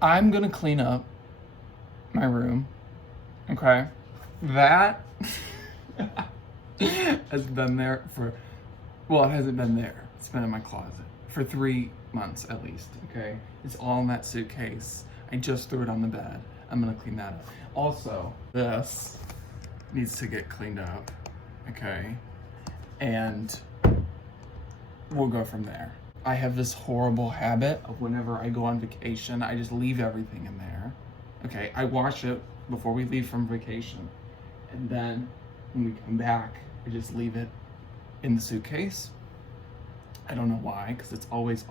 I'm gonna clean up my room, okay? That has been there for, well, it hasn't been there. It's been in my closet for 3 months at least, okay? It's all in that suitcase. I just threw it on the bed. I'm gonna clean that up. Also, this needs to get cleaned up, okay? And we'll go from there. I have this horrible habit of whenever I go on vacation, I just leave everything in there. Okay, I wash it before we leave from vacation. And then when we come back, I just leave it in the suitcase. I don't know why, because it's always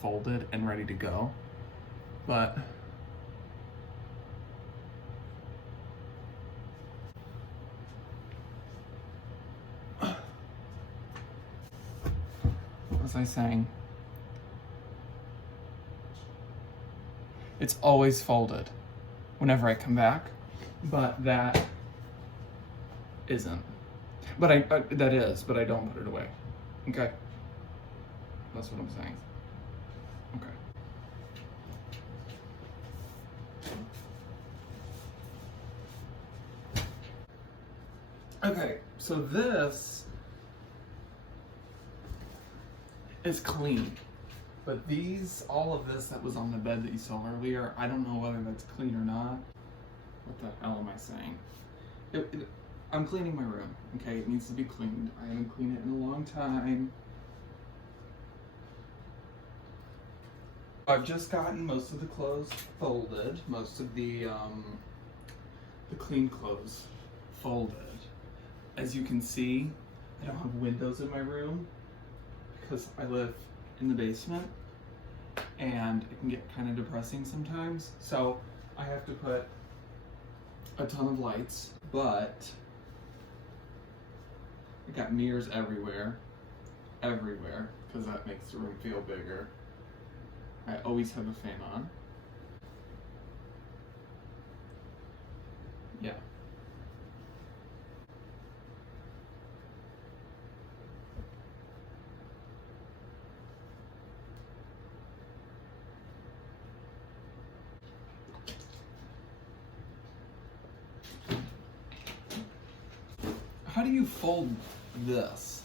folded and ready to go. But what was I saying? It's always folded whenever I come back, but that isn't. But that is, but I don't put it away. Okay? That's what I'm saying. Okay. Okay, so this is clean. But all of this that was on the bed that you saw earlier, I don't know whether that's clean or not. What the hell am I saying? I'm cleaning my room, okay? It needs to be cleaned. I haven't cleaned it in a long time. I've just gotten most of the clothes folded, most of the clean clothes folded. As you can see, I don't have windows in my room because I live in the basement and it can get kind of depressing sometimes. So I have to put a ton of lights, but I got mirrors everywhere, because that makes the room feel bigger. I always have a fan on. Yeah. How do you fold this?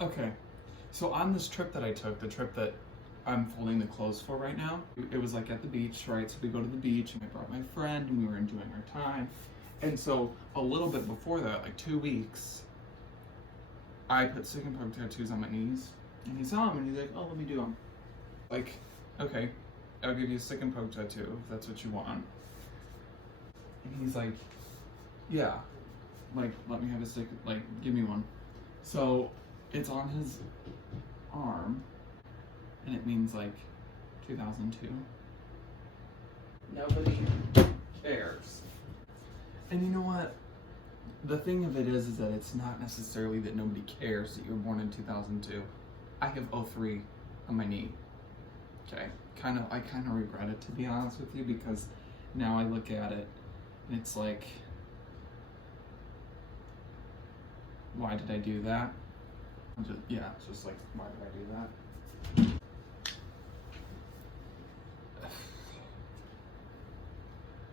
Okay, so on this trip that I took, the trip that I'm folding the clothes for right now, it was like at the beach, right? So we go to the beach and I brought my friend and we were enjoying our time. And so a little bit before that, like 2 weeks, I put stick and poke tattoos on my knees and he saw them and he's like, oh, let me do them. Like, okay, I'll give you a stick and poke tattoo if that's what you want. And he's like, yeah, like, let me have a stick, like, give me one. So it's on his arm, and it means like 2002. Nobody cares. And you know what? The thing of it is that it's not necessarily that nobody cares that you were born in 2002. I have 03 on my knee. Okay, I kind of regret it, to be honest with you, because now I look at it and it's like, why did I do that? It's just like, why did I do that?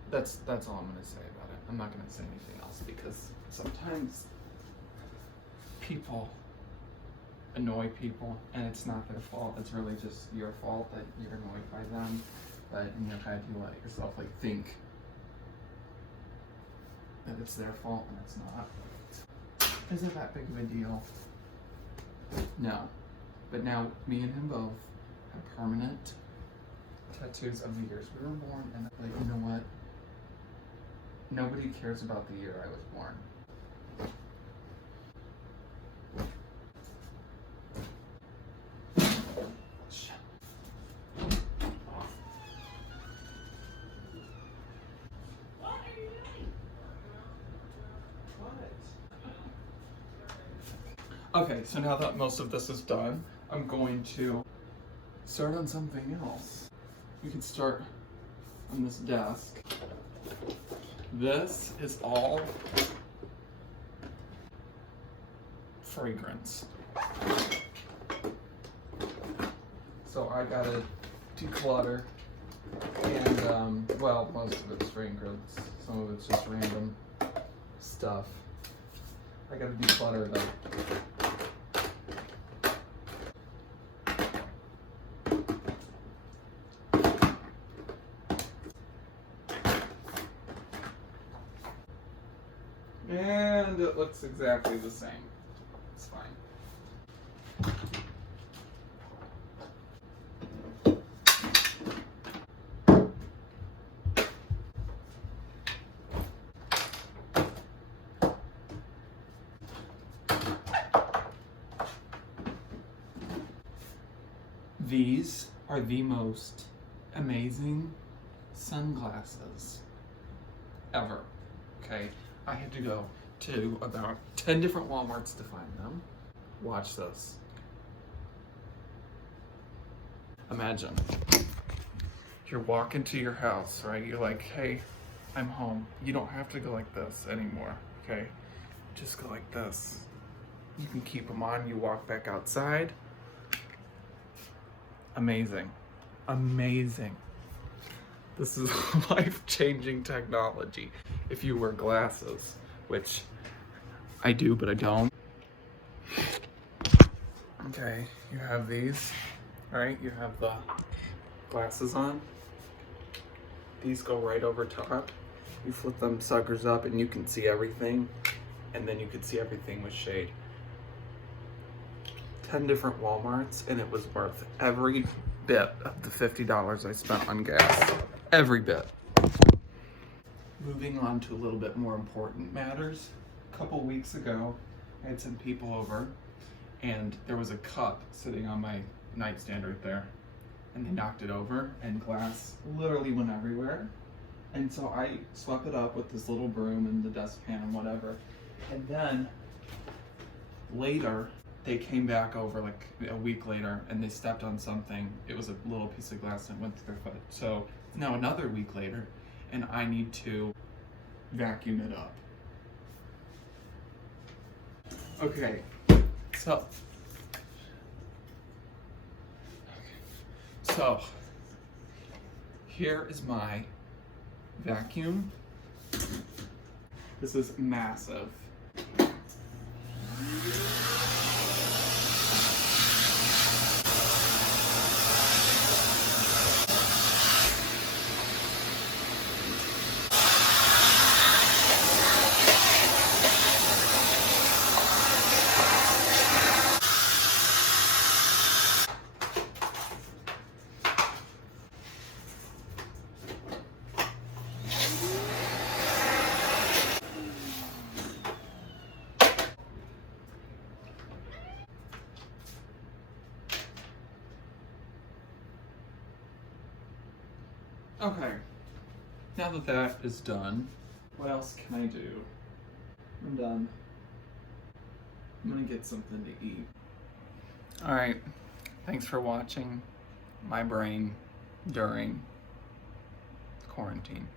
That's all I'm gonna say about it. I'm not gonna say anything else because sometimes people annoy people and it's not their fault. It's really just your fault that you're annoyed by them. But in your head you let yourself like think that it's their fault and it's not. Is it that big of a deal? No. But now me and him both have permanent tattoos of the years we were born, and like, you know what? Nobody cares about the year I was born. Okay, so now that most of this is done, I'm going to start on something else. We can start on this desk. This is all fragrance. So I gotta declutter, and well, most of it's fragrance, some of it's just random stuff. I gotta declutter it up. And it looks exactly the same. It's fine. These are the most amazing sunglasses ever. Okay, I had to go to about 10 different Walmarts to find them. Watch this. Imagine you're walking to your house, right? You're like, hey, I'm home. You don't have to go like this anymore, okay? Just go like this. You can keep them on. You walk back outside. Amazing. Amazing. This is life-changing technology. If you wear glasses, which I do, but I don't. Okay, you have these, right? You have the glasses on. These go right over top. You flip them suckers up and you can see everything. And then you can see everything with shade. 10 different Walmarts, and it was worth every bit of the $50 I spent on gas. Every bit. Moving on to a little bit more important matters. A couple weeks ago, I had some people over, and there was a cup sitting on my nightstand right there, and they knocked it over, and glass literally went everywhere. And so I swept it up with this little broom and the dustpan and whatever. And then later, they came back over like a week later and they stepped on something. It was a little piece of glass that went through their foot. So now another week later, and I need to vacuum it up. Okay, so here is my vacuum. This is massive. Okay, now that that is done, what else can I do? I'm done. I'm gonna get something to eat. All right, thanks for watching my brain during quarantine.